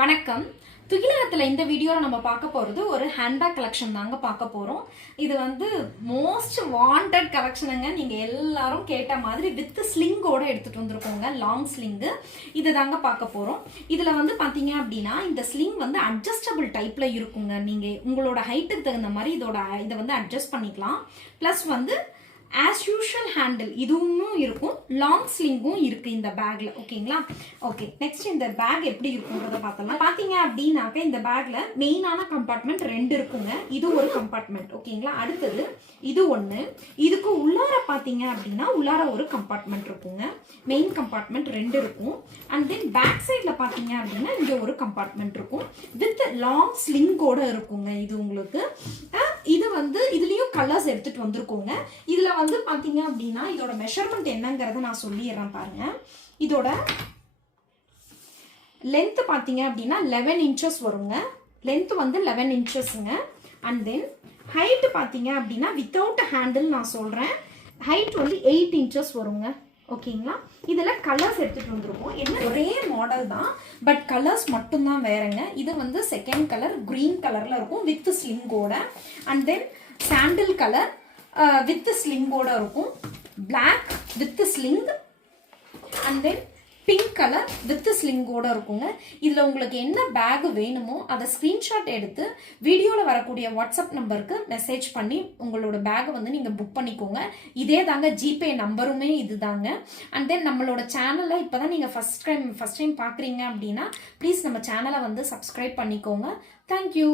வணக்கம். துகிலகத்துல இந்த வீடியோல நம்ம பார்க்க போறது ஒரு ஹேண்ட்பேக் கலெக்ஷன் தாங்க பார்க்க போறோம். இது வந்து மோஸ்ட் வாண்டட் கலெக்ஷனுங்க. நீங்க எல்லாரும் கேட்ட மாதிரி வித் ஸ்லிங்கோட எடுத்துட்டு வந்திருக்கோங்க. லாங் ஸ்லிங் இது தாங்க பார்க்க போறோம். இதுல வந்து பாத்தீங்க அப்படின்னா இந்த ஸ்லிங் வந்து அட்ஜஸ்டபிள் டைப்ல இருக்குங்க. நீங்க உங்களோட ஹைட்டுக்கு தகுந்த மாதிரி இதை வந்து அட்ஜஸ்ட் பண்ணிக்கலாம். பிளஸ் வந்து ஆஸ் யூஷுவல் ஹேண்டில் இதுவும் இருக்கும், லாங் ஸ்லிங்கும் இருக்கு இந்த பேக்ல. ஓகேங்களா? ஓகே, நெக்ஸ்ட் இந்த பேக் எப்படி இருக்குன்றத பார்த்தலாம். பாத்தீங்க அப்படின்னாக்க இந்த பேக்ல மெயினான கம்பார்ட்மெண்ட் 2 இருக்குங்க. இது ஒரு கம்பார்ட்மெண்ட். ஓகேங்களா? அடுத்தது இது ஒன்று. இதுக்கு உள்ளார பாத்தீங்க அப்படின்னா உள்ளார ஒரு கம்பார்ட்மெண்ட் இருக்குங்க. மெயின் கம்பார்ட்மெண்ட் 2 இருக்கும். அண்ட் தென் பேக் சைட்ல பாத்தீங்க அப்படின்னா இங்க ஒரு கம்பார்ட்மெண்ட் இருக்கும் வித் லாங் ஸ்லிங்கோட இருக்குங்க. இது உங்களுக்கு இது வந்து இதுலயும் கலர்ஸ் எடுத்துட்டு வந்திருக்கோங்க. இதுல வந்து பாத்தீங்க அப்படின்னா இதோட மெஷர்மெண்ட் என்னங்கறத நான் சொல்லிடுறேன் பாருங்க. இதோட லென்த் பாத்தீங்க அப்படின்னா 11 inches வருங்க. லென்த் வந்து 11 inchesங்க. அண்ட் தென் ஹைட் பாத்தீங்க அப்படின்னா வித்தவுட் ஹேண்டில் நான் சொல்றேன், ஹைட் வந்து 8 inches வருங்க. ஓகேங்களா? இதில் கலர்ஸ் எடுத்துகிட்டு வந்துருக்கோம். என்ன ஒரே மாடல் தான், பட் கலர்ஸ் மட்டும்தான் வேறங்க. இது வந்து செகண்ட் கலர் க்ரீன் கலரில் இருக்கும் வித் ஸ்லிங்கோட. And then sandal colour with ஸ்லிங்கோட இருக்கும். Black with sling. And then pink colour with ஸ்லிங்கோட இருக்குங்க. இதில் உங்களுக்கு என்ன பேக் வேணுமோ அதை ஸ்க்ரீன்ஷாட் எடுத்து வீடியோவில் வரக்கூடிய வாட்ஸ்அப் நம்பருக்கு மெசேஜ் பண்ணி உங்களோட பேக்கை வந்து நீங்கள் புக் பண்ணிக்கோங்க. இதே தாங்க ஜிபே நம்பருமே இது தாங்க. அண்ட் தென் நம்மளோட சேனலை இப்போ தான் நீங்கள் ஃபஸ்ட் டைம் பார்க்குறீங்க அப்படின்னா ப்ளீஸ் நம்ம சேனலை வந்து சப்ஸ்கிரைப் பண்ணிக்கோங்க. தேங்க்யூ.